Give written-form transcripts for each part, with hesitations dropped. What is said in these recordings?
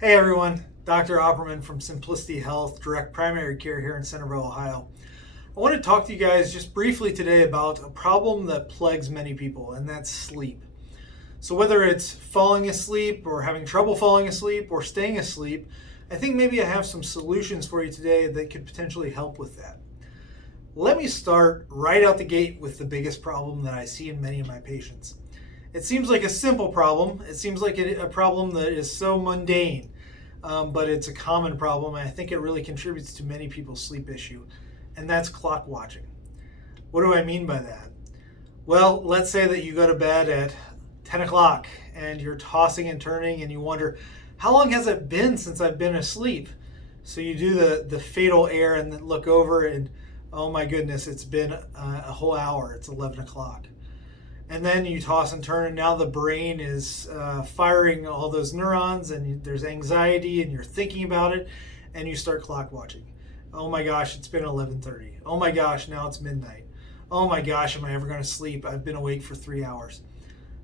Hey everyone, Dr. Opperman from Simplicity Health, Direct Primary Care here in Centerville, Ohio. I want to talk to you guys just briefly today about a problem that plagues many people, and that's sleep. So whether it's falling asleep or having trouble falling asleep or staying asleep, I think maybe I have some solutions for you today that could potentially help with that. Let me start right out the gate with the biggest problem that I see in many of my patients. It seems like a simple problem. It seems like a problem that is so mundane, but it's a common problem, and I think it really contributes to many people's sleep issue, and that's clock watching. What do I mean by that? Well, let's say that you go to bed at 10 o'clock and you're tossing and turning and you wonder, how long has it been since I've been asleep? So you do the fatal error and then look over and, oh my goodness, it's been a whole hour. It's 11 o'clock. And then you toss and turn, and now the brain is firing all those neurons, and there's anxiety, and you're thinking about it, and you start clock watching. Oh my gosh, it's been 11:30. Oh my gosh, now it's midnight. Oh my gosh, am I ever going to sleep? I've been awake for 3 hours.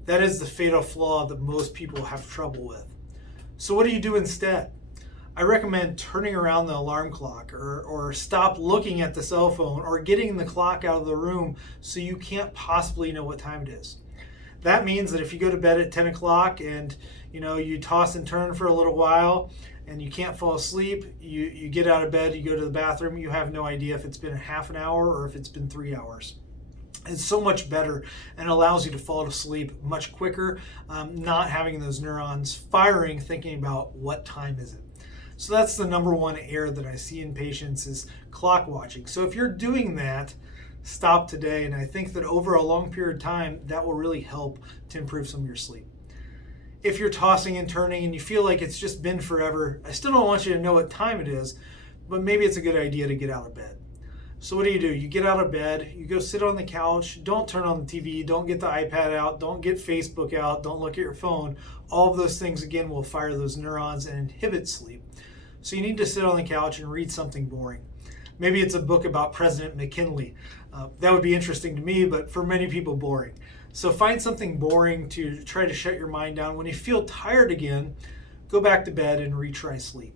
That is the fatal flaw that most people have trouble with. So what do you do instead? I recommend turning around the alarm clock or stop looking at the cell phone or getting the clock out of the room so you can't possibly know what time it is. That means that if you go to bed at 10 o'clock and you toss and turn for a little while and you can't fall asleep, you get out of bed, you go to the bathroom, you have no idea if it's been a half an hour or if it's been 3 hours. It's so much better and allows you to fall to sleep much quicker, not having those neurons firing, thinking about what time is it. So that's the number one error that I see in patients is clock watching. So if you're doing that, stop today. And I think that over a long period of time, that will really help to improve some of your sleep. If you're tossing and turning and you feel like it's just been forever, I still don't want you to know what time it is, but maybe it's a good idea to get out of bed. So what do? You get out of bed, you go sit on the couch, don't turn on the TV, don't get the iPad out, don't get Facebook out, don't look at your phone. All of those things, again, will fire those neurons and inhibit sleep. So you need to sit on the couch and read something boring. Maybe it's a book about President McKinley. That would be interesting to me, but for many people, boring. So find something boring to try to shut your mind down. When you feel tired again, go back to bed and retry sleep.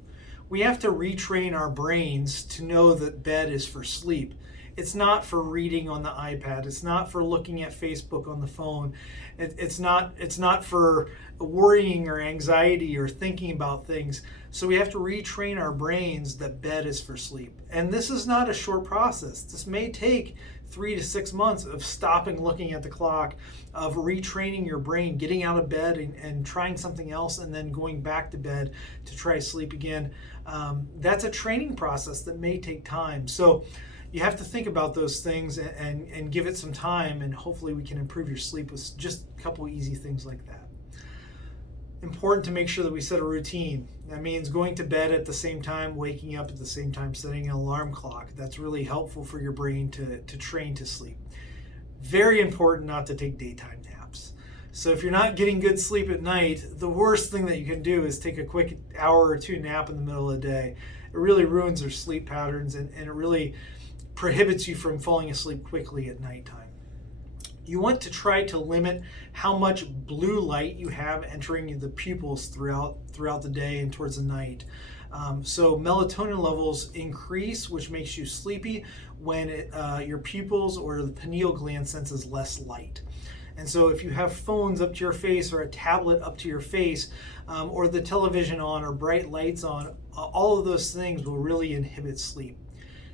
We have to retrain our brains to know that bed is for sleep. It's not for reading on the iPad. It's not for looking at Facebook on the phone. It's not for worrying or anxiety or thinking about things. So we have to retrain our brains that bed is for sleep. And this is not a short process. This may take 3 to 6 months of stopping looking at the clock, of retraining your brain, getting out of bed and trying something else, and then going back to bed to try sleep again. That's a training process that may take time. So you have to think about those things and give it some time, and hopefully we can improve your sleep with just a couple easy things like that. Important to make sure that we set a routine. That means going to bed at the same time, waking up at the same time, setting an alarm clock. That's really helpful for your brain to train to sleep. Very important not to take daytime naps. So if you're not getting good sleep at night, the worst thing that you can do is take a quick hour or two nap in the middle of the day. It really ruins your sleep patterns and it really prohibits you from falling asleep quickly at nighttime. You want to try to limit how much blue light you have entering the pupils throughout the day and towards the night. So melatonin levels increase, which makes you sleepy when your pupils or the pineal gland senses less light. And so if you have phones up to your face or a tablet up to your face or the television on or bright lights on, all of those things will really inhibit sleep.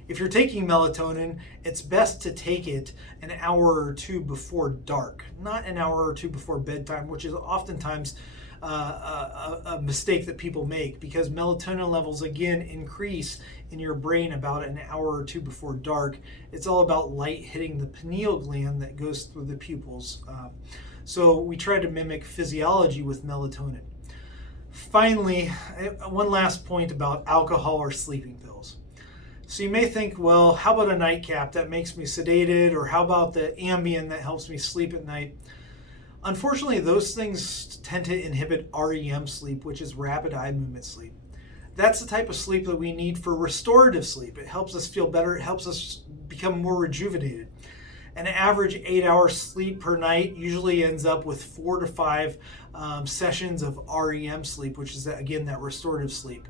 If you're taking melatonin, it's best to take it an hour or two before dark, not an hour or two before bedtime, which is oftentimes a mistake that people make because melatonin levels, again, increase in your brain about an hour or two before dark. It's all about light hitting the pineal gland that goes through the pupils. So we try to mimic physiology with melatonin. Finally, one last point about alcohol or sleeping pills. So you may think, well, how about a nightcap that makes me sedated, or how about the Ambien that helps me sleep at night? Unfortunately, those things tend to inhibit REM sleep, which is rapid eye movement sleep. That's the type of sleep that we need for restorative sleep. It helps us feel better. It helps us become more rejuvenated. An average 8-hour sleep per night usually ends up with 4 to 5 sessions of REM sleep, which is, again, that restorative sleep.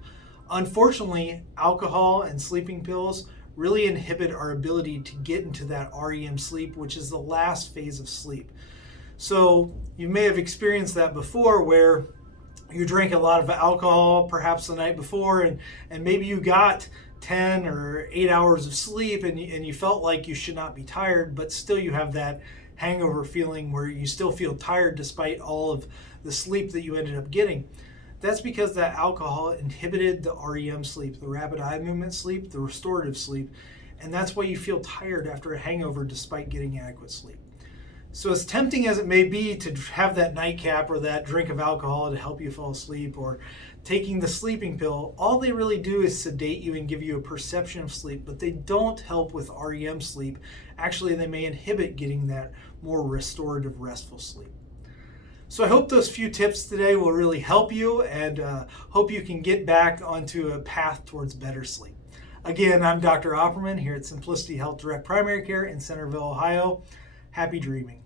Unfortunately, alcohol and sleeping pills really inhibit our ability to get into that REM sleep, which is the last phase of sleep. So you may have experienced that before, where you drank a lot of alcohol perhaps the night before, and maybe you got 10 or 8 hours of sleep, and you felt like you should not be tired, but still you have that hangover feeling where you still feel tired despite all of the sleep that you ended up getting. That's because that alcohol inhibited the REM sleep, the rapid eye movement sleep, the restorative sleep, and that's why you feel tired after a hangover despite getting adequate sleep. So as tempting as it may be to have that nightcap or that drink of alcohol to help you fall asleep, or taking the sleeping pill, all they really do is sedate you and give you a perception of sleep, but they don't help with REM sleep. Actually, they may inhibit getting that more restorative, restful sleep. So I hope those few tips today will really help you, and hope you can get back onto a path towards better sleep. Again, I'm Dr. Opperman here at Simplicity Health Direct Primary Care in Centerville, Ohio. Happy dreaming.